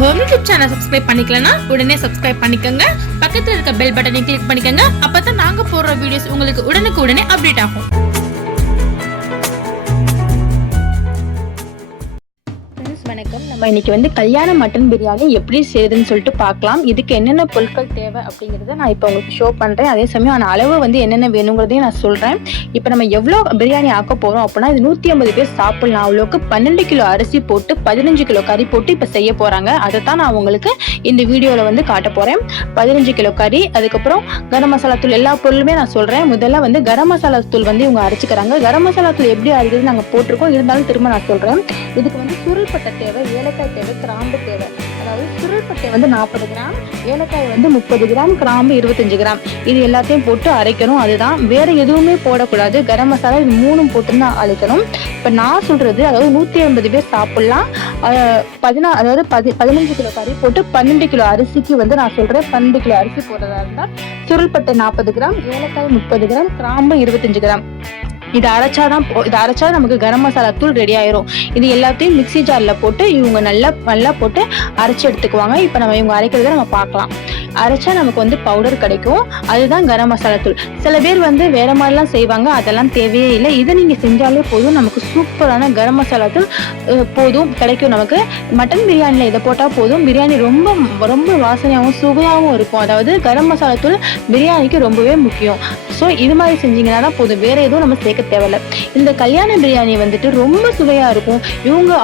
Home YouTube channel subscribe பண்ணிக்கலனா உடனே subscribe பண்ணிக்கோங்க. பக்கத்துல இருக்க பெல் பட்டனை கிளிக் பண்ணிக்கோங்க. அப்பதான் நாங்க போடுற வீடியோஸ் உங்களுக்கு உடனுக்குடனே அப்டேட் ஆகும். வணக்கம். நம்ம இன்னைக்கு கல்யாண மட்டன் பிரியாணி எப்படி செய்யுதுன்னு சொல்லிட்டு பார்க்கலாம். இதுக்கு என்னென்ன பொருட்கள் தேவை அப்படிங்கிறத நான் இப்போ உங்களுக்கு ஷோ பண்றேன். அதே சமயம் அந்த அளவு என்னென்ன வேணுங்கிறதையும் நான் சொல்றேன். இப்போ நம்ம எவ்வளோ பிரியாணி ஆக்க போறோம் அப்படின்னா இது 150 பேர் சாப்பிடலாம். அவ்வளோக்கு 12 கிலோ அரிசி போட்டு 15 கிலோ கறி போட்டு இப்போ செய்ய போறாங்க. அதை தான் நான் உங்களுக்கு இந்த வீடியோவில் காட்ட போறேன். 15 கிலோ கறி, அதுக்கப்புறம் கரம் மசாலா தூள், எல்லா பொருளுமே நான் சொல்றேன். முதல்ல கரம் மசாலா தூள் இவங்க அரைச்சிக்கிறாங்க. கரம் மசாலா தூள் எப்படி அரைக்கிறது நாங்கள் போட்டிருக்கோம், இருந்தாலும் திரும்ப நான் சொல்றேன். இதுக்கு சுருள்பட்டை தேவை, ஏலக்காய் தேவை, கிராம்பு தேவை. அதாவது சுருள்பட்டை 40 கிராம், ஏலக்காய் 30 கிராம், கிராம்பு 25 கிராம். இது எல்லாத்தையும் போட்டு அரைக்கணும். அதுதான், வேற எதுவுமே போடக்கூடாது. கரம் மசாலா இது 3 போட்டு தான் அரைக்கணும். இப்ப நான் சொல்றது அதாவது 150 பேர் சாப்பிடலாம். 15 கிலோ கறி போட்டு 12 கிலோ அரிசிக்கு நான் சொல்றேன். 12 கிலோ அரிசி போடுறதா இருந்தா சுருள்பட்டை 40 கிராம், ஏலக்காய் 30 கிராம், கிராம்பு 25 கிராம். இது அரைச்சா நமக்கு கரம் மசாலா தூள் ரெடி ஆயிரும். இது எல்லாத்தையும் மிக்சி ஜார்ல போட்டு இவங்க நல்லா போட்டு அரைச்சு எடுத்துக்குவாங்க. இப்ப நம்ம இவங்க அரைக்கிறத நம்ம பார்க்கலாம். அரைச்சா நமக்கு பவுடர் கிடைக்கும். அதுதான் கரம் மசாலா தூள். சில பேர் வேற மாதிரிலாம் செய்வாங்க, அதெல்லாம் தேவையே இல்லை. இதை நீங்க செஞ்சாலே போதும், நமக்கு சூப்பரான கரம் மசாலா தூள் போதும் கிடைக்கும். நமக்கு மட்டன் பிரியாணில இதை போட்டா போதும். பிரியாணி ரொம்ப ரொம்ப வாசனையாகவும் சுவையாகவும் இருக்கும். அதாவது கரம் மசாலா தூள் பிரியாணிக்கு ரொம்பவே முக்கியம். ஸோ இது மாதிரி செஞ்சீங்கன்னா தான் போதும், வேற எதுவும் நம்ம சேர்க்க தேவையில்ல. இந்த கல்யாண பிரியாணி ரொம்ப சுவையா இருக்கும்.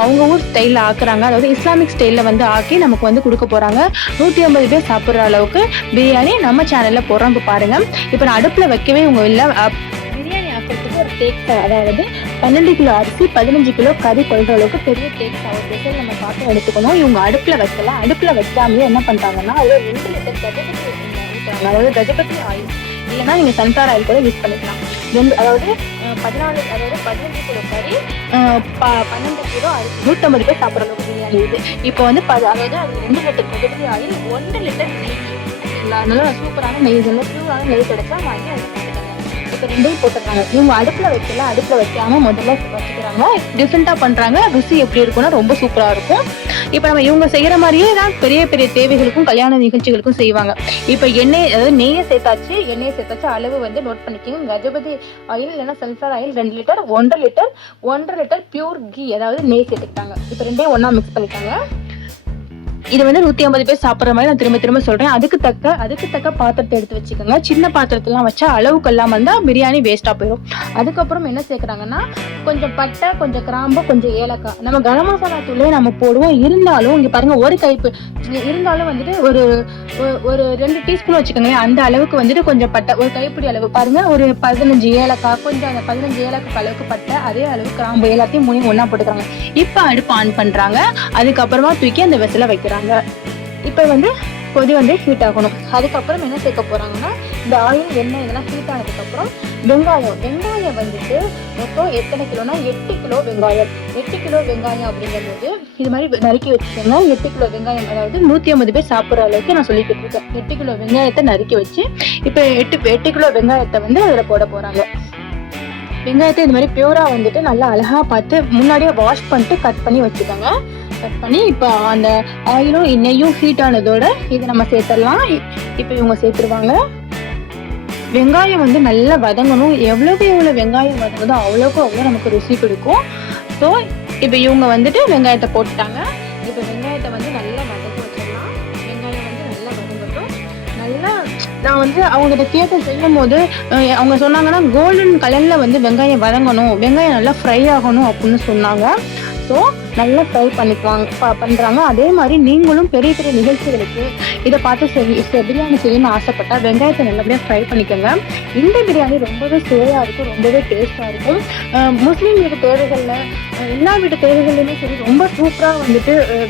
அவங்க ஊர் ஸ்டைல்ல ஆக்குறாங்க. அதாவது இஸ்லாமிக் ஸ்டைல்ல ஆக்கி நமக்கு கொடுக்க போறாங்க. 150 பேர் சாப்பிடுற அளவுக்கு பிரியாணி நம்ம சேனல்ல போடுறோம். பாருங்க, இப்ப நான் அடுப்புல வைக்கவே இல்லை. பிரியாணி ஆக்கிறதுக்கு ஒரு தேக்ஸா, அதாவது 12 கிலோ அரிசி 15 கிலோ கறி கொள்ற அளவுக்கு பெரிய தேக்ஸா ஒரு நம்ம பார்த்து எடுத்துக்கணும். இவங்க அடுப்புல வைக்கலாம். அடுப்புல வைக்காமலே என்ன பண்றாங்கன்னா அதுல 2 லிட்டர் கஜபதி ஊற்றுறாங்க. அதாவது கஜபதி ஆயில் இல்லைன்னா நீங்க சன்ஃப்ளவர் ஆயில் கூட யூஸ் பண்ணிக்கலாம். அதாவது 15 கிலோ கறி, 12 கிலோ அரிசி, 150 பேர் சாப்பிட்ற அளவுக்கு பிரியாணி இது. இப்போ அதாவது அது 2 லிட்டர் கஜபதி ஆயில், 1 லிட்டர் நெய். நல்லா சூப்பரான நெய், நல்லா பியூரான நெய் கிடைச்சா வாங்கி அதை போட்டுக்கோங்க. இப்போ 2 போட்டுருக்காங்க. இவங்க அடுப்புல வைக்காம முதல்ல வச்சுக்கிறாங்க. டிஃப்ரெண்டா பண்றாங்க. ருசி எப்படி இருக்கும்னா ரொம்ப சூப்பரா இருக்கும். இப்ப நம்ம இவங்க செய்யற மாதிரியே தான் பெரிய பெரிய தேவைகளுக்கும் கல்யாண நிகழ்ச்சிகளுக்கும் செய்வாங்க. இப்ப நெய்யை சேர்த்தாச்சு. அளவு நோட் பண்ணிக்கோங்க. கஜபதி ஆயில் இல்லைன்னா sunflower oil 2 litre, 1.5 litre pure ghee, அதாவது நெய் சேர்த்துக்கிட்டாங்க. இப்ப 2 ஒண்ணா மிக்ஸ் பண்ணிட்டாங்க. இது 150 பேர் சாப்பிட்ற மாதிரி நான் திரும்ப சொல்றேன். அதுக்கு தக்க பாத்திரத்தை எடுத்து வச்சுக்கோங்க. சின்ன பாத்திரத்தெல்லாம் வச்சா அளவுக்கு எல்லாம் பிரியாணி வேஸ்டா போயிடும். அதுக்கப்புறம் என்ன சேர்க்கறாங்கன்னா கொஞ்சம் பட்டை, கொஞ்சம் கிராம்பு, கொஞ்சம் ஏலக்காய். நம்ம கரம் மசாலா தூளே நம்ம போடுவோம். இருந்தாலும் இங்க பாருங்க, ஒரு கைப்பு இருந்தாலும் ஒரு 2 டீஸ்பூன் வச்சுக்கோங்க. அந்த அளவுக்கு கொஞ்சம் பட்டை, ஒரு கைப்பிடி அளவு பாருங்க, ஒரு 15 ஏலக்காய், கொஞ்சம் அந்த 15 ஏலக்காய் அளவுக்கு பட்டை, அதே அளவு கிராம்பு, எல்லாத்தையும் 3 ஒண்ணா போட்டுக்கிறாங்க. இப்ப அடுப்பு ஆன் பண்றாங்க. அதுக்கப்புறமா தூக்கி அந்த வெசல வைக்கிறாங்க. இப்ப கொதி ஹீட் ஆகணும். அதுக்கப்புறம் என்ன சேர்க்க போறாங்கன்னா இந்த ஆயில், எண்ணெய் இதெல்லாம் ஹீட் ஆனதுக்கு அப்புறம் வெங்காயம் மொத்தம் எத்தனை கிலோனா 8 கிலோ வெங்காயம். 8 கிலோ வெங்காயம் அப்படிங்கும்போது இது மாதிரி நறுக்கி வச்சுக்கோங்க. 8 கிலோ வெங்காயம், அதாவது 150 பேர் சாப்பிட்ற அளவுக்கு நான் சொல்லிட்டு இருக்கேன். 8 கிலோ வெங்காயத்தை நறுக்கி வச்சு இப்ப 8 கிலோ வெங்காயத்தை அதுல போட போறாங்க. வெங்காயத்தை இது மாதிரி பியூரா நல்லா அழகா பார்த்து முன்னாடியே வாஷ் பண்ணிட்டு கட் பண்ணி வச்சுக்கோங்க. கட் பண்ணி இப்போ அந்த ஆயிலும் எண்ணெயும் ஹீட் ஆனதோட இது நம்ம சேர்த்துடலாம். இப்போ இவங்க சேர்த்துருவாங்க. வெங்காயம் நல்லா வதங்கணும். எவ்வளவு வெங்காயம் வதங்குதோ அவ்வளோ நமக்கு ருசி கொடுக்கும். ஸோ இப்போ இவங்க வெங்காயத்தை போட்டுட்டாங்க. இப்போ வெங்காயத்தை நல்லா வதக்க வச்சிடலாம். வெங்காயம் நல்லா வதங்கட்டும். நல்லா நான் அவங்ககிட்ட கேட்டு செய்யும் போது அவங்க சொன்னாங்கன்னா கோல்டன் கலர்ல வெங்காயம் வதங்கணும், வெங்காயம் நல்லா ஃப்ரை ஆகணும் அப்படின்னு சொன்னாங்க. ஸோ நல்லா ஃப்ரை பண்றாங்க. அதே மாதிரி நீங்களும் பெரிய பெரிய நிகழ்ச்சிகளுக்கு இதை பார்த்து பிரியாணி செய்யணும்னு ஆசைப்பட்டா வெங்காயத்தை நல்லபடியா ஃப்ரை பண்ணிக்கோங்க. இந்த பிரியாணி ரொம்பவே சுவையா இருக்கும், ரொம்பவே டேஸ்டா இருக்கும். முஸ்லீம் வீட்டு தேவைகள்ல, எல்லா வீட்டு தேவைகள்லையுமே சரி, ரொம்ப சூப்பரா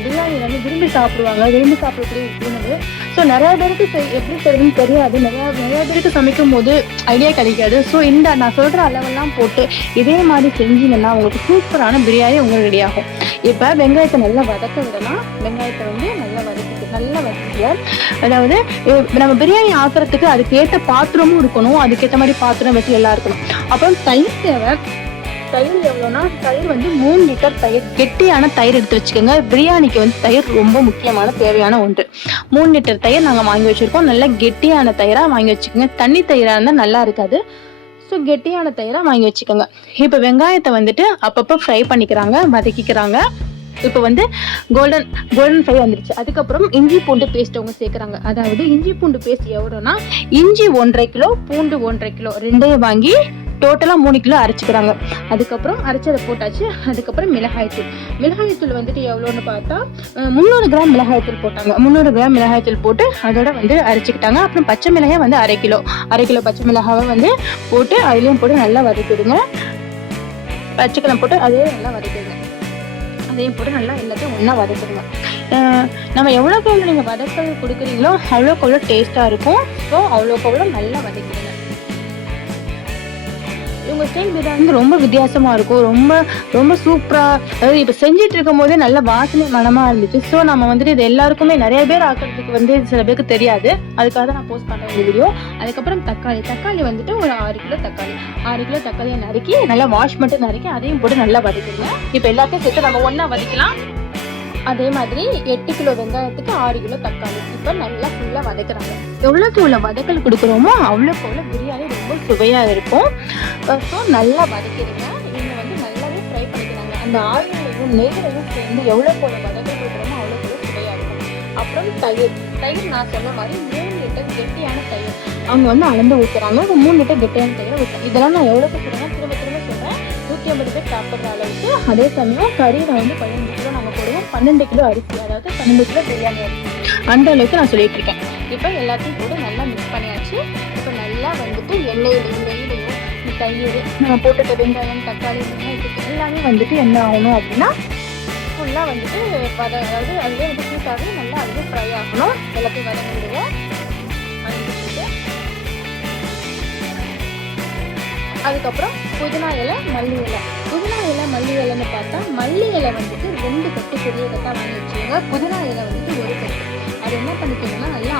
பிரியாணி விரும்பி சாப்பிடுவாங்க. விரும்பி சாப்பிடக்கூடிய உணவு. ஸோ நிறைய பேருக்கு எப்படி செய்யணும்னு தெரியாது. நிறைய பேருக்கு சமைக்கும் போது ஐடியா கிடைக்காது. ஸோ நான் சொல்ற அளவெல்லாம் போட்டு இதே மாதிரி செஞ்சீங்கன்னா உங்களுக்கு சூப்பரான பிரியாணி உங்களுக்கு ரெடி ஆகும். இப்ப வெங்காயத்தை நல்லா வதக்க விடலாம். வெங்காயத்தை நல்லா வதக்கிட்டு அதாவது நம்ம பிரியாணி ஆக்குறதுக்கு அதுக்கு ஏற்ற பாத்திரமும் இருக்கணும். அதுக்கேற்ற மாதிரி பாத்திரம் வச்சு எல்லாம் இருக்கணும். அப்புறம் தயிர் தேவை. தயிர் எவ்வளோனா, தயிர் வந்து 3 லிட்டர் தயிர், கெட்டியான தயிர் எடுத்து வச்சுக்கோங்க. பிரியாணிக்கு வந்து தயிர் ரொம்ப முக்கியமான தேவையான ஒன்று. 3 லிட்டர் தயிர் நாங்கள் வாங்கி வச்சுருக்கோம். நல்லா கெட்டியான தயிராக வாங்கி வச்சுக்கோங்க. தண்ணி தயிராக இருந்தால் நல்லா இருக்காது. ஸோ கெட்டியான தயிராக வாங்கி வச்சுக்கோங்க. இப்போ வெங்காயத்தை வந்துட்டு அப்பப்போ ஃப்ரை பண்ணிக்கிறாங்க, வதக்கிக்கிறாங்க. இப்போ வந்து கோல்டன் ஃப்ரை வந்துருச்சு. அதுக்கப்புறம் இஞ்சி பூண்டு பேஸ்ட் அவங்க சேர்க்குறாங்க. அதாவது இஞ்சி பூண்டு பேஸ்ட் எவ்வளோனா, இஞ்சி 1.5 கிலோ, பூண்டு 1.5 கிலோ, ரெண்டையும் வாங்கி டோட்டலாக 3 கிலோ அரைச்சிக்கிறாங்க. அதுக்கப்புறம் அரைச்சதை போட்டாச்சு. அதுக்கப்புறம் மிளகாய்த்தூள் வந்துட்டு எவ்வளோன்னு பார்த்தா 300 கிராம் மிளகாய்த்தூள் போட்டாங்க. 300 கிராம் மிளகாய்த்தூள் போட்டு அதோட வந்து அரைச்சிக்கிட்டாங்க. அப்புறம் பச்சை மிளகாய் வந்து அரை கிலோ பச்சை மிளகாவை வந்து போட்டு அதுலேயும் போட்டு நல்லா வதக்கிடுங்க. பச்சைக்கிழமை போட்டு அதே நல்லா வதக்கிடுங்க. அதையும் போட்டு நல்லா எல்லாத்தையும் ஒன்றா வதக்கிடுங்க. நம்ம எவ்வளோக்கு எவ்வளோ நீங்கள் வதக்கல் கொடுக்குறீங்களோ அவ்வளோக்கு எவ்வளோ டேஸ்ட்டாக இருக்கும். ஸோ அவ்வளோக்கு எவ்வளோ நல்லா வதக்கிடுங்க. இவங்க ஸ்டைல் பிரியாணி வந்து ரொம்ப வித்தியாசமாக இருக்கும். ரொம்ப ரொம்ப சூப்பராக, அதாவது இப்போ செஞ்சுட்டு இருக்கும் போதே நல்ல வாசனை மனமாக இருந்துச்சு. ஸோ நம்ம வந்துட்டு இது எல்லாருக்குமே நிறைய பேர் ஆக்கிறதுக்கு வந்து சில பேருக்கு தெரியாது. அதுக்காக தான் நான் போஸ்ட் பண்ணுறேன் இந்த வீடியோ. அதுக்கப்புறம் தக்காளி வந்துட்டு ஒரு 6 கிலோ தக்காளியை நறுக்கி நல்லா வாஷ் மட்டும் நறுக்கி அதையும் போட்டு நல்லா வதக்கிடுங்க. இப்போ எல்லாத்தையும் சேர்த்து நம்ம ஒன்றா வதக்கலாம். அதே மாதிரி 8 கிலோ வெங்காயத்துக்கு 6 கிலோ தக்காளி இப்போ நல்லா ஃபுல்லாக வதக்குறாங்க. எவ்வளோக்கு எவ்வளோ வதக்கல் கொடுக்குறோமோ அவ்வளோக்கு எவ்வளோ பிரியாணி ரொம்ப சுவையாக இருக்கும். ஸோ நல்லா வதக்கிடுங்க. இவங்க வந்து நல்லாவே ஃப்ரை பண்ணிக்கிறாங்க. அந்த ஆயிலையும் நெய்யிலையும் சேர்ந்து எவ்வளோக்கு எவ்வளோ வதக்கல் கொடுக்குறோமோ அவ்வளோக்கு எவ்வளோ சுவையாக இருக்கும். அப்புறம் தயிர் நான் சொன்ன மாதிரி 3 லிட்டர் கெட்டியான தயிர் அவங்க வந்து அளந்து ஊற்றுறாங்க. 3 லிட்டர் கெட்டியான தயிரை ஊற்றுறாங்க. இதெல்லாம் நான் எவ்வளோக்கு சொல்கிறேன்னா திரும்ப சொல்கிறேன், 150 பேர் சாப்பிட்ற அளவுக்கு. அதே சமயம் கறியில் வந்து 15 கிலோ நாங்கள் போடுவோம். 12 கிலோ அரிசி, அதாவது 12 கிலோ பிரியாணி அரிசி, அந்த அளவுக்கு நான் சொல்லிட்டு இருக்கேன். இப்போ எல்லாத்தையும் போட்டு நல்லா மிக்ஸ் பண்ணியாச்சு. இப்போ நல்லா வந்துட்டு எண்ணெயிலையும் தயிர் நம்ம போட்டுக்க வெங்காயம் தக்காளி எல்லாமே வந்துட்டு என்ன ஆகணும் அப்படின்னா ஃபுல்லாக வந்துட்டு அதாவது அதுலேயே வந்து சூட்டாகவே நல்லா அதுவே ஃப்ரை ஆகணும். எல்லாத்தையும் வதங்கிடுவோம். அதுக்கப்புறம் புதினா இலை மல்லி இலைன்னு பார்த்தா மல்லி இலை வந்துட்டு 2 கட்டு பெரிய கட்டாக வாங்கி வச்சுக்கோங்க. புதினா இலை வந்துட்டு 1 கட்டு. அது என்ன பண்ணிக்கோங்கன்னா நல்லா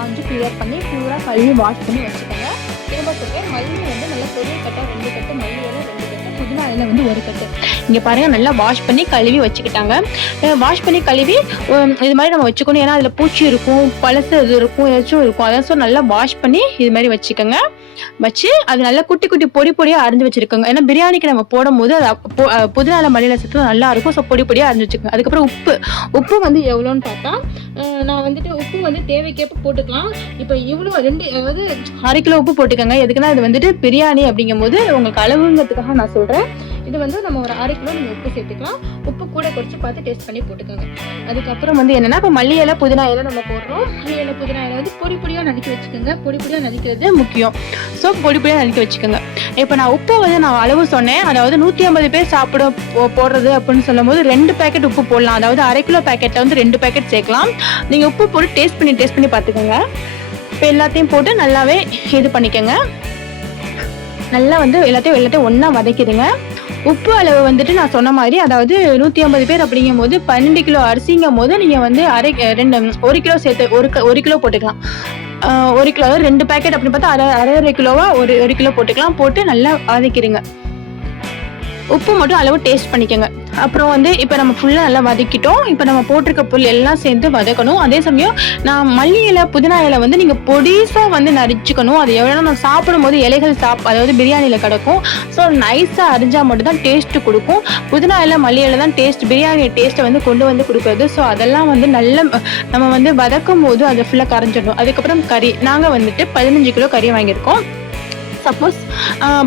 ஆஞ்சு கிளியர் பண்ணி பூரா கழுவி வாஷ் பண்ணி வச்சுக்கோங்க. திரும்ப சொல்கிறேன், மல்லி வந்து நல்லா பெரிய கட்டாக 2 கட்டு, மல்லி இலை 2 கட்டு, புதினா இலை வந்து 1 கட்டு. இங்கே பாருங்கள், நல்லா வாஷ் பண்ணி கழுவி வச்சுக்கிட்டாங்க. வாஷ் பண்ணி கழுவி இது மாதிரி நம்ம வச்சுக்கணும். ஏன்னா அதில் பூச்சி இருக்கும், பழசு இது இருக்கும், ஏதாச்சும் இருக்கும். அதான் ஸோ நல்லா வாஷ் பண்ணி இது மாதிரி வச்சுக்கோங்க. வச்சு அது நல்லா குட்டி பொடியாக அரைஞ்சு வச்சிருக்கோங்க. ஏன்னா பிரியாணிக்கு நம்ம போடும் போது அது புதினால மல்லியில சேர்த்து நல்லா இருக்கும். ஸோ பொடியாக அரைஞ்சு வச்சுக்கோங்க. அதுக்கப்புறம் உப்பு வந்து எவ்வளோன்னு பார்த்தா நான் வந்துட்டு உப்பு வந்து தேவைக்கேற்ப போட்டுக்கலாம். இப்போ இவ்வளோ அதாவது 1/2 கிலோ உப்பு போட்டுக்கோங்க. எதுக்குன்னா இது வந்துட்டு பிரியாணி அப்படிங்கும் போது உங்களுக்கு அளவுங்கிறதுக்காக நான் சொல்கிறேன். இது வந்து நம்ம ஒரு 1/2 கிலோ நீங்கள் உப்பு சேர்த்துக்கலாம். உப்பு கூட குறைச்சி பார்த்து டேஸ்ட் பண்ணி போட்டுக்கோங்க. அதுக்கப்புறம் வந்து என்னன்னா, இப்போ மல்லி இலை புதினா இலை நம்ம போடுறோம். மல்லி இலை புதினா இலை வந்து பொடியாக நறுக்கி வச்சுக்கோங்க. பொடியாக நறுக்கிறது முக்கியம். ஸோ பொடியாக நறுக்கி வச்சுக்கோங்க. இப்போ நான் உப்பு வந்து நான் அளவு சொன்னேன். அதாவது 150 பேர் சாப்பிட போடுறது அப்படின்னு சொல்லும் போது 2 பேக்கெட் உப்பு போடலாம். அதாவது 1/2 கிலோ பேக்கெட்டில் வந்து 2 பேக்கெட் சேர்க்கலாம். நீங்கள் உப்பு போட்டு டேஸ்ட் பண்ணி பார்த்துக்கோங்க. இப்போ எல்லாத்தையும் போட்டு நல்லாவே இது பண்ணிக்கோங்க. நல்லா வந்து எல்லாத்தையும் ஒன்றா வதக்கிடுங்க. உப்பு அளவு வந்துட்டு நான் சொன்ன மாதிரி, அதாவது 150 பேர் அப்படிங்கும் போது 12 கிலோ அரிசிங்கும் போது நீங்கள் வந்து 1 கிலோ சேர்த்து 1 கிலோ போட்டுக்கலாம். 1 கிலோ 2 பேக்கெட் அப்படின்னு பார்த்தா அரை கிலோவா 1 கிலோ போட்டுக்கலாம். போட்டு நல்லா வதக்கிடுங்க. உப்பு மட்டும் அளவு டேஸ்ட் பண்ணிக்கோங்க. அப்புறம் வந்து இப்போ நம்ம ஃபுல்லாக நல்லா வதக்கிட்டோம். இப்போ நம்ம போட்டிருக்க பொருள் எல்லாம் சேர்ந்து வதக்கணும். அதே சமயம் நான் மல்லி இலை புதினா இலை வந்து நீங்கள் பொடிசாக வந்து நரிச்சுக்கணும். அது எவ்வளோ நம்ம சாப்பிடும் போது இலைகள் அதாவது பிரியாணியில் கிடக்கும். ஸோ நைஸாக அரிஞ்சால் மட்டும் தான் டேஸ்ட்டு கொடுக்கும். புதினா இலை மல்லி இலை தான் பிரியாணி டேஸ்ட்டை வந்து கொண்டு வந்து கொடுக்குறது. ஸோ அதெல்லாம் வந்து நல்ல நம்ம வந்து வதக்கும் போது அதை ஃபுல்லாக கரைஞ்சிடணும். அதுக்கப்புறம் கறி நாங்கள் வந்துட்டு 15 கிலோ கறி வாங்கியிருக்கோம். சப்போஸ்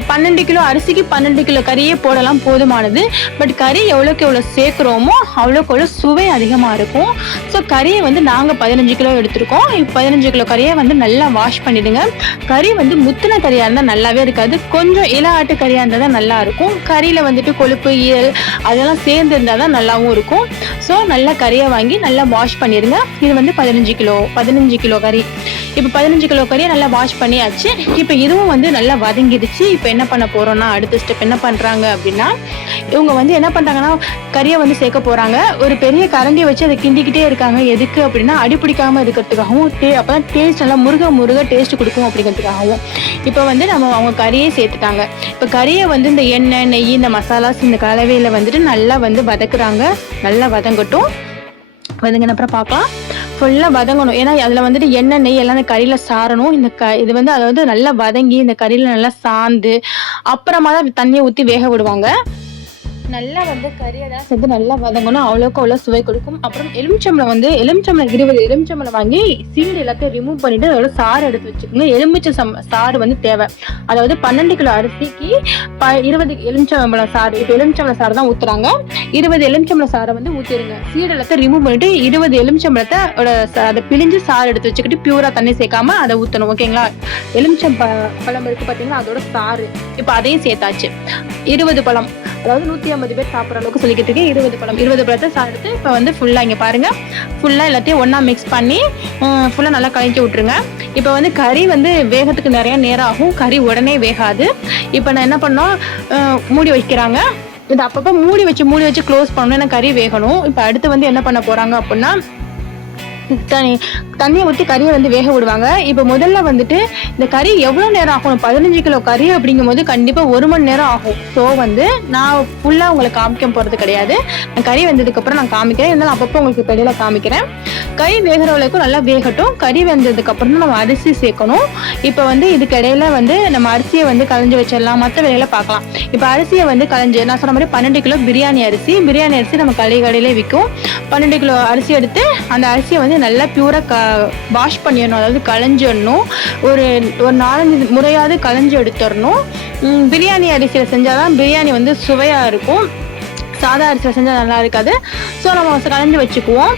12 கிலோ அரிசிக்கு 12 கிலோ கறியே போடலாம், போதுமானது. பட் கறி எவ்வளோக்கு எவ்வளோ சேர்க்குறோமோ அவ்வளோக்கு எவ்வளோ சுவை அதிகமாக இருக்கும். ஸோ கறியை வந்து நாங்கள் 15 கிலோ எடுத்திருக்கோம். 15 கிலோ கறியை வந்து நல்லா வாஷ் பண்ணிடுங்க. கறி வந்து முத்தின கறியாக இருந்தால் நல்லாவே இருக்காது. கொஞ்சம் இள ஆட்டு கறியாக இருந்தால் தான் நல்லா இருக்கும். கறியில் வந்துட்டு கொழுப்பு ஈரல் அதெல்லாம் சேர்ந்து இருந்தால் தான் நல்லாவும் இருக்கும். ஸோ நல்லா கறியை வாங்கி நல்லா வாஷ் பண்ணிடுங்க. இது வந்து 15 கிலோ கறி. இப்போ 15 கிலோ கறியை நல்லா வாஷ் பண்ணியாச்சு. இப்போ இதுவும் வந்து நல்லா வதங்கிடுச்சு. இப்போ என்ன பண்ண போறோம்னா, அடுத்த ஸ்டெப் என்ன பண்றாங்க அப்படின்னா, இவங்க வந்து என்ன பண்றாங்கன்னா கறியை வந்து சேர்க்க போறாங்க. ஒரு பெரிய கரண்டியை வச்சு அதை கிண்டிக்கிட்டே சேர்த்துருக்காங்க. எதுக்கு அப்படின்னா அடி பிடிக்காம இருக்கிறதுக்காகவும் அப்பதான் டேஸ்ட் நல்லா முருக டேஸ்ட் கொடுக்கும் அப்படிங்கிறதுக்காகவும். இப்போ வந்து அவங்க கறியே சேர்த்துட்டாங்க. இப்போ கறியை வந்து இந்த எண்ணெய், நெய், இந்த மசாலாஸ் இந்த கலவையில வந்துட்டு நல்லா வந்து வதக்குறாங்க. நல்லா வதங்கட்டும். வதங்கின அப்புறம் பார்க்கலாம். ஃபுல்லாக வதங்கணும். ஏன்னா அதில் வந்துட்டு எண்ணெய், நெய் எல்லாம் கறியில் சாரணும். இது வந்து அதாவது நல்லா வதங்கி இந்த கறியில் நல்லா சாந்து அப்புறமா தான் தண்ணியை ஊற்றி வேக விடுவாங்க. நல்லா வந்து கறியெல்லாம் சேர்த்து நல்லா வதங்கணும். அவ்வளோக்கு அவ்வளோ சுவை கொடுக்கும். அப்புறம் எலுமிச்சம்பழம் 20 எலுமிச்சம்பழம் வாங்கி சீடு எல்லாத்தையும் ரிமூவ் பண்ணிட்டு அதோட சாறு எடுத்து வச்சுக்கோங்க. எலுமிச்சை சாறு வந்து தேவை. அதாவது 12 கிலோ அரிசிக்கு 20 எலுமிச்சம்பழம் சாறு. இப்போ எலுமிச்சம்பழம் சாறு தான் ஊத்துறாங்க. 20 எலுமிச்சம்பழம் சாறை வந்து ஊத்திடுங்க. சீடு எல்லாத்தையும் ரிமூவ் பண்ணிட்டு 20 எலுமிச்சம்பழத்தை அதை பிழிஞ்சு சாறு எடுத்து வச்சுக்கிட்டு பியூரா தண்ணி சேர்க்காம அதை ஊற்றணும். ஓகேங்களா? எலுமிச்சம்பழம் இருக்கு பார்த்தீங்கன்னா அதோட சாறு. இப்போ அதையும் சேர்த்தாச்சு. 20 பழம், அதாவது 150 பேர் சாப்பிட்ற அளவுக்கு சொல்லிக்கிறதுக்கு 20 பழத்தை சாப்பிட்டு இப்போ வந்து ஃபுல்லாக இங்கே பாருங்கள், ஃபுல்லாக எல்லாத்தையும் ஒன்றா மிக்ஸ் பண்ணி ஃபுல்லாக நல்லா கலக்கி விட்ருங்க. இப்போ வந்து கறி வந்து வேகத்துக்கு நிறைய நேரம் ஆகும். கறி உடனே வேகாது. இப்போ நான் என்ன பண்ணோம், மூடி வைக்கிறாங்க. இது அப்பப்போ மூடி வச்சு க்ளோஸ் பண்ணணும். ஏன்னா கறி வேகணும். இப்போ அடுத்து வந்து என்ன பண்ண போகிறாங்க அப்படின்னா தண்ணியை ஊற்றி கறியை வந்து வேக விடுவாங்க. இப்போ முதல்ல வந்துட்டு இந்த கறி எவ்வளோ நேரம் ஆகணும், 15 கிலோ கறி அப்படிங்கும் போது கண்டிப்பாக 1 மணி நேரம் ஆகும். ஸோ வந்து நான் ஃபுல்லாக உங்களுக்கு காமிக்க போகிறது கிடையாது. நான் கறி வெந்ததுக்கப்புறம் நான் காமிக்கிறேன். இருந்தாலும் அப்பப்போ உங்களுக்கு வெளியில் காமிக்கிறேன். கறி வேகிற வரைக்கும் நல்லா வேகட்டும். கறி வெந்ததுக்கப்புறம் தான் நம்ம அரிசி சேர்க்கணும். இப்போ வந்து இதுக்கு இடையில வந்து நம்ம அரிசியை வந்து களைஞ்சு வச்சிடலாம். மற்ற வேலையில பார்க்கலாம். இப்போ அரிசியை வந்து களைஞ்சு நான் சொன்ன மாதிரி 12 கிலோ பிரியாணி அரிசி நம்ம கடையிலே விற்கும். 12 கிலோ அரிசி எடுத்து அந்த அரிசியை வந்து நல்லா பியூரா வாஷ் பண்ணிடணும். அதாவது களைஞ்சிடணும். ஒரு 4-5 முறையாவது களைஞ்சு எடுத்துடணும். பிரியாணி அரிசியில் செஞ்சாதான் பிரியாணி வந்து சுவையா இருக்கும். சாதா அரிசியில் செஞ்சால் நல்லா இருக்காது. ஸோ நம்ம களைஞ்சு வச்சுக்குவோம்.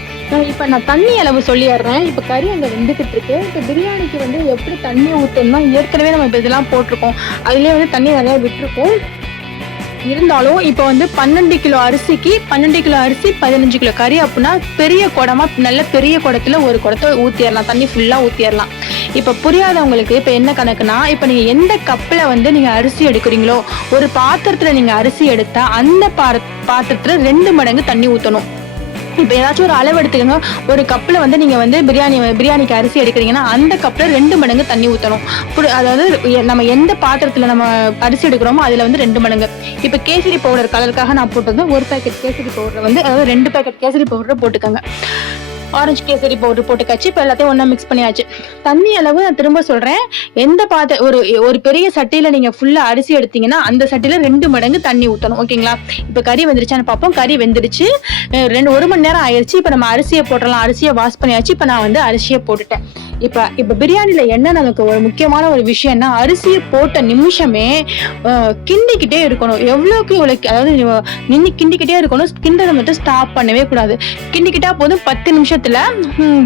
இப்போ நான் தண்ணி அளவு சொல்லிடுறேன். இப்போ கறி அங்கே வெந்துக்கிட்டு இருக்கு. இப்போ பிரியாணிக்கு வந்து எப்படி தண்ணி ஊற்றணும்னா ஏற்கனவே நம்ம இப்போ இதெல்லாம் போட்டிருக்கோம். அதுலேயே வந்து தண்ணி நிறையா விட்டுருக்கோம். இருந்தாலும் இப்போ வந்து 12 கிலோ அரிசிக்கு 12 கிலோ அரிசி 15 கிலோ கறி அப்படின்னா பெரிய குடமா நல்ல பெரிய குடத்துல ஒரு குடத்தை ஊற்றிடலாம். தண்ணி ஃபுல்லாக ஊற்றிடலாம். இப்போ புரியாதவங்களுக்கு இப்போ என்ன கணக்குனா, இப்போ நீங்கள் எந்த கப்பில் வந்து நீங்கள் அரிசி எடுக்கிறீங்களோ, ஒரு பாத்திரத்தில் நீங்கள் அரிசி எடுத்தா அந்த பாத்திரத்தில் 2 மடங்கு தண்ணி ஊற்றணும். இப்போ ஏதாச்சும் ஒரு அளவு எடுத்துக்கோங்க. ஒரு கப்பில் வந்து நீங்கள் வந்து பிரியாணிக்கு அரிசி எடுக்கிறீங்கன்னா அந்த கப்பில் 2 மடங்கு தண்ணி ஊற்றணும். அதாவது நம்ம எந்த பாத்திரத்தில் நம்ம அரிசி எடுக்கிறோமோ அதில் வந்து 2 மடங்கு. இப்போ கேசரி பவுடர் கலருக்காக நான் போட்டது 1 பேக்கெட் கேசரி பவுடர் வந்து, அதாவது 2 பேக்கெட் கேசரி பவுடர் போட்டுக்கோங்க. ஆரஞ்சு கேசரி பவுடர் போட்டுக்காச்சு. இப்போ எல்லாத்தையும் ஒன்றா மிக்ஸ் பண்ணியாச்சு. தண்ணி அளவு நான் திரும்ப சொல்கிறேன். எந்த ஒரு பெரிய சட்டியில் நீங்கள் ஃபுல்லாக அரிசி எடுத்தீங்கன்னா அந்த சட்டியில் 2 மடங்கு தண்ணி ஊற்றணும். ஓகேங்களா? இப்போ கறி வெந்துருச்சான்னு பார்ப்போம். கறி வெந்துருச்சு. 1 மணி நேரம் ஆயிடுச்சு. இப்போ நம்ம அரிசியை போட்டுடலாம். அரிசியை வாஷ் பண்ணியாச்சு. இப்போ நான் வந்து அரிசியை போட்டுட்டேன். இப்போ பிரியாணியில் என்ன நமக்கு ஒரு முக்கியமான ஒரு விஷயம்னா, அரிசியை போட்ட நிமிஷமே கிண்டிக்கிட்டே இருக்கணும். எவ்வளோக்கு அதாவது நின்று கிண்டிக்கிட்டே இருக்கணும். கிண்டதை மட்டும் ஸ்டாப் பண்ணவே கூடாது. கிண்டிக்கிட்டா போதும் 10 நிமிஷத்துல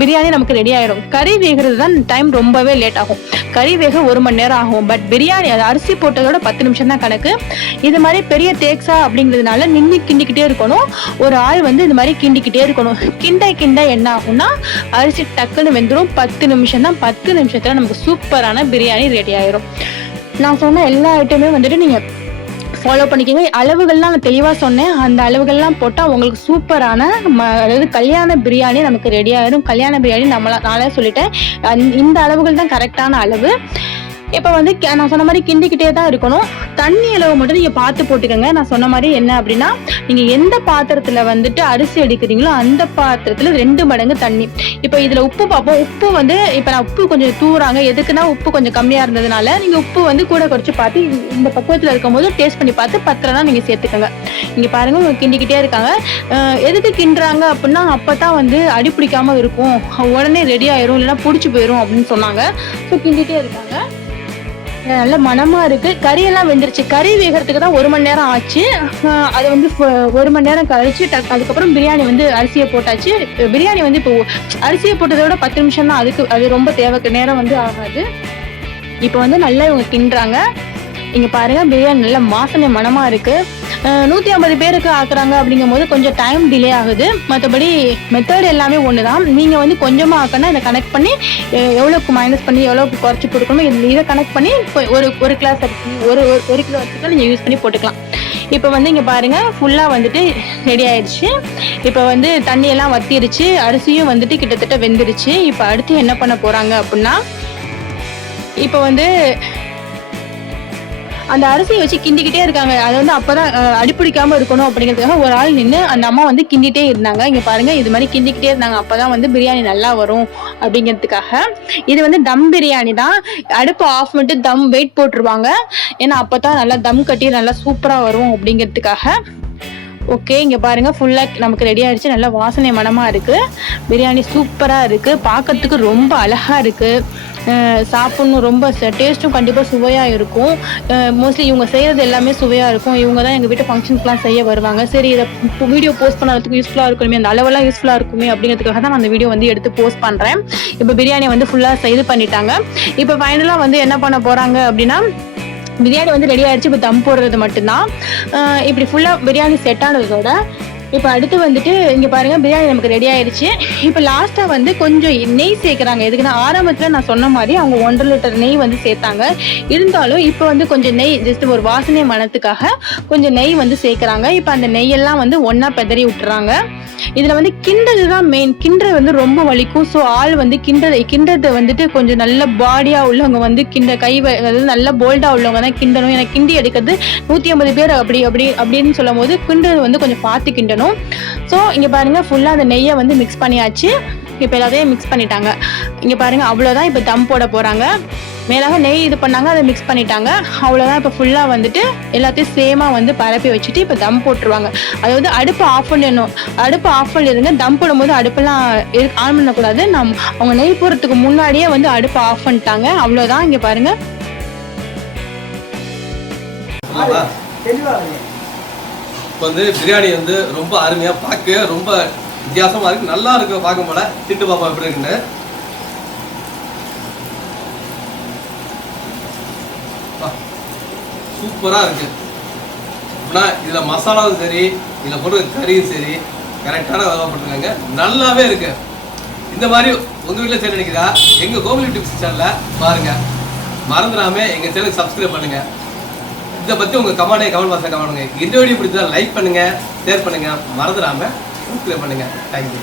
பிரியாணி நமக்கு ரெடி ஆயிடும். கறி வேகிறது தான் டைம் ரொம்பவே லேட் ஆகும். கறி வேக 1 மணி நேரம் ஆகும். பட் பிரியாணி அது அரிசி போட்டதோட 10 நிமிஷம் தான் கணக்கு. இது மாதிரி பெரிய தேக்ஸா அப்படிங்கிறதுனால நின்று கிண்டிக்கிட்டே இருக்கணும். ஒரு ஆள் வந்து இது மாதிரி கிண்டிக்கிட்டே இருக்கணும். கிண்ட என்ன ஆகும்னா அரிசி டக்குன்னு வெந்துடும். 10 நிமிஷம் தான். 10 நிமிஷத்துல நமக்கு சூப்பரான பிரியாணி ரெடி ஆயிரும். நான் சொன்ன எல்லா ஐட்டமே வந்துட்டு நீங்க ஃபாலோ பண்ணிக்கோங்க. அளவுகள்லாம் நான் தெளிவாக சொன்னேன். அந்த அளவுகள்லாம் போட்டால் உங்களுக்கு சூப்பரான அதாவது கல்யாண பிரியாணி நமக்கு ரெடி ஆயிடும். கல்யாண பிரியாணி நானே சொல்லிட்டேன். இந்த அளவுகள் தான் கரெக்டான அளவு. இப்போ வந்து நான் சொன்ன மாதிரி கிண்டிக்கிட்டே தான் இருக்கணும். தண்ணி அளவு மட்டும் நீங்கள் பார்த்து போட்டுக்கோங்க. நான் சொன்ன மாதிரி என்ன அப்படின்னா, நீங்கள் எந்த பாத்திரத்தில் வந்துட்டு அரிசி எடுக்கிறீங்களோ அந்த பாத்திரத்தில் 2 மடங்கு தண்ணி. இப்போ இதில் உப்பு பார்ப்போம். உப்பு வந்து இப்போ நான் உப்பு கொஞ்சம் தூறாங்க. எதுக்குன்னா உப்பு கொஞ்சம் கம்மியாக இருந்ததுனால நீங்கள் உப்பு வந்து கூட குறைச்சி பார்த்து இந்த பக்குவத்தில் இருக்கும்போது டேஸ்ட் பண்ணி பார்த்து பத்திரம்னா நீங்கள் சேர்த்துக்கோங்க. இங்கே பாருங்கள், உங்க கிண்டிக்கிட்டே இருக்காங்க. எதுக்கு கிண்டுறாங்க அப்படின்னா அப்போ தான் வந்து அடி பிடிக்காமல் இருக்கும், உடனே ரெடி ஆயிரும், இல்லைன்னா பிடிச்சி போயிடும் அப்படின்னு சொன்னாங்க. ஸோ கிண்டிகிட்டே இருக்காங்க. நல்ல மனமா இருக்கு. கறியெல்லாம் வெந்துருச்சு. கறி வேகிறதுக்கு தான் 1 மணி நேரம் ஆச்சு. அதை வந்து 1 மணி நேரம் கழிச்சு அதுக்கப்புறம் பிரியாணி வந்து அரிசியை போட்டாச்சு. பிரியாணி வந்து இப்போ அரிசியை போட்டதோட 10 நிமிஷம் தான். அது ரொம்ப தேவைக்கு நேரம் வந்து ஆகாது. இப்போ வந்து நல்லா இவங்க கிண்டுறாங்க. இங்க பாருங்க, பிரியாணி நல்ல வாசனை மனமா இருக்கு. 150 பேருக்கு ஆக்குறாங்க அப்படிங்கும் போது கொஞ்சம் டைம் டிலே ஆகுது. மற்றபடி மெத்தட் எல்லாமே ஒண்ணுதான். நீங்க வந்து கொஞ்சமா ஆக்கணும். இதை கனெக்ட் பண்ணி எவ்வளவுக்கு மைனஸ் பண்ணி எவ்வளவுக்கு குறைச்சி போட்டுக்கணும், இதை கனெக்ட் பண்ணி ஒரு கிளாஸ் அரிசி 1 கிலோ அரிசிக்கு நீங்க யூஸ் பண்ணி போட்டுக்கலாம். இப்போ வந்து இங்கே பாருங்க ஃபுல்லாக வந்துட்டு ரெடி ஆயிடுச்சு. இப்போ வந்து தண்ணியெல்லாம் வத்திருச்சு, அரிசியும் வந்துட்டு கிட்டத்தட்ட வெந்துருச்சு. இப்போ அடுத்து என்ன பண்ண போகிறாங்க அப்படின்னா, இப்போ வந்து அந்த அரிசியை வச்சு கிண்டிக்கிட்டே இருக்காங்க. அது வந்து அப்பதான் அடிப்பிடிக்காம இருக்கணும் அப்படிங்கிறதுக்காக ஒரு ஆள் நின்று அந்த அம்மா வந்து கிண்டிட்டே இருந்தாங்க. இங்க பாருங்க இது மாதிரி கிண்டிக்கிட்டே இருந்தாங்க. அப்பதான் வந்து பிரியாணி நல்லா வரும் அப்படிங்கிறதுக்காக. இது வந்து தம் பிரியாணி தான். அடுப்பு ஆஃப் பண்ணிட்டு தம் வெயிட் போட்டுருவாங்க. ஏன்னா அப்பதான் நல்லா தம் கட்டி நல்லா சூப்பரா வரும் அப்படிங்கிறதுக்காக. ஓகே, இங்கே பாருங்கள் ஃபுல்லாக நமக்கு ரெடி ஆகிடுச்சு. நல்லா வாசனை மனமாக இருக்குது. பிரியாணி சூப்பராக இருக்குது, பார்க்கறதுக்கு ரொம்ப அழகாக இருக்குது. சாப்பிட்ணும், ரொம்ப டேஸ்ட்டும் கண்டிப்பாக சுவையாக இருக்கும். மோஸ்ட்லி இவங்க செய்கிறது எல்லாமே சுவையாக இருக்கும். இவங்க தான் எங்கள் வீட்டு ஃபங்க்ஷன்ஸ்லாம் செய்ய வருவாங்க. சரி, இதை வீடியோ போஸ்ட் பண்ணுறதுக்கு யூஸ்ஃபுல்லாக இருக்குமே, அந்த அளவெல்லாம் யூஸ்ஃபுல்லாக இருக்குமே அப்படிங்கிறதுக்காக தான் நான் அந்த வீடியோ வந்து எடுத்து போஸ்ட் பண்ணுறேன். இப்போ பிரியாணி வந்து ஃபுல்லாக இது பண்ணிட்டாங்க. இப்போ ஃபைனலாக வந்து என்ன பண்ண போகிறாங்க அப்படின்னா, பிரியாணி வந்து ரெடி ஆயிடுச்சு. இப்போ தம் போடுறது மட்டும்தான். இப்படி ஃபுல்லாக பிரியாணி செட் ஆனதோட இப்போ அடுத்து வந்துட்டு இங்கே பாருங்கள் பிரியாணி நமக்கு ரெடி ஆயிடுச்சு. இப்போ லாஸ்ட்டாக வந்து கொஞ்சம் நெய் சேர்க்குறாங்க. எதுக்குன்னா ஆரம்பத்தில் நான் சொன்ன மாதிரி அவங்க 1.5 லிட்டர் நெய் வந்து சேர்த்தாங்க. இருந்தாலும் இப்போ வந்து கொஞ்சம் நெய் ஜஸ்ட் ஒரு வாசனை மனத்துக்காக கொஞ்சம் நெய் வந்து சேர்க்குறாங்க. இப்போ அந்த நெய்யெல்லாம் வந்து ஒன்றா பெதறி விட்டுறாங்க. இதில் வந்து கிண்டது தான் மெயின். கிண்டுறது வந்து ரொம்ப வலிக்கும். ஸோ ஆள் வந்து கிண்டதை வந்துட்டு கொஞ்சம் நல்ல பாடியாக உள்ளவங்க வந்து அதாவது நல்ல போல்டாக உள்ளவங்க தான் கிண்டணும். ஏன்னா கிண்டி எடுக்கிறது 150 பேர் அப்படின்னு சொல்லும் போது கிண்டுறது வந்து கொஞ்சம் பார்த்து கிண்டணும். ஸோ இங்கே பாருங்கள் ஃபுல்லாக அந்த நெய்யை வந்து மிக்ஸ் பண்ணியாச்சு. இப்போ எல்லாத்தையும் மிக்ஸ் பண்ணிட்டாங்க. இங்கே பாருங்கள் அவ்வளோதான். இப்போ தம் போட போகிறாங்க. மேலாக நெய் இது பண்ணாங்க, அதை மிக்ஸ் பண்ணிட்டாங்க. அவ்வளோதான். இப்போ ஃபுல்லாக வந்துட்டு எல்லாத்தையும் சேமாக வந்து பரப்பி வச்சுட்டு இப்போ தம் போட்டுருவாங்க. அதாவது அடுப்பு ஆஃப் பண்ணிடணும். அடுப்பு ஆஃப் பண்ணிடுங்க. தம் போடும்போது அடுப்பெல்லாம் ஆன் பண்ணக்கூடாது. அவங்க நெய் போடுறதுக்கு முன்னாடியே வந்து அடுப்பு ஆஃப் பண்ணிட்டாங்க. அவ்வளோதான். இங்கே பாருங்க. இப்போ வந்து பிரியாணி வந்து ரொம்ப அருமையாக பார்க்க ரொம்ப வித்தியாசமாக இருக்குது, நல்லா இருக்கு. பார்க்க போல திட்டு பாப்பா எப்படி இருக்குன்னு. சூப்பராக இருக்குது. அப்படின்னா இதில் மசாலாவும் சரி, இதில் போட்டு கறியும் சரி கரெக்டான வேலை போட்டுருக்காங்க. நல்லாவே இருக்கு. இந்த மாதிரி உங்கள் வீட்டில் சரி நினைக்கிறா எங்கள் கோவில் டிப்ஸ் சேனலில் பாருங்கள். மறந்துடாமல் எங்கள் சேனலுக்கு சப்ஸ்கிரைப் பண்ணுங்கள். இதை பற்றி உங்கள் கமெண்ட் பாக்ஸில் கமெண்ட் பண்ணுங்கள். இந்த வீடியோ பிடிச்சா லைக் பண்ணுங்கள், ஷேர் பண்ணுங்கள். மறந்துடாமல் சப்ஸ்கிரைப் பண்ணுங்கள். தேங்க்யூ.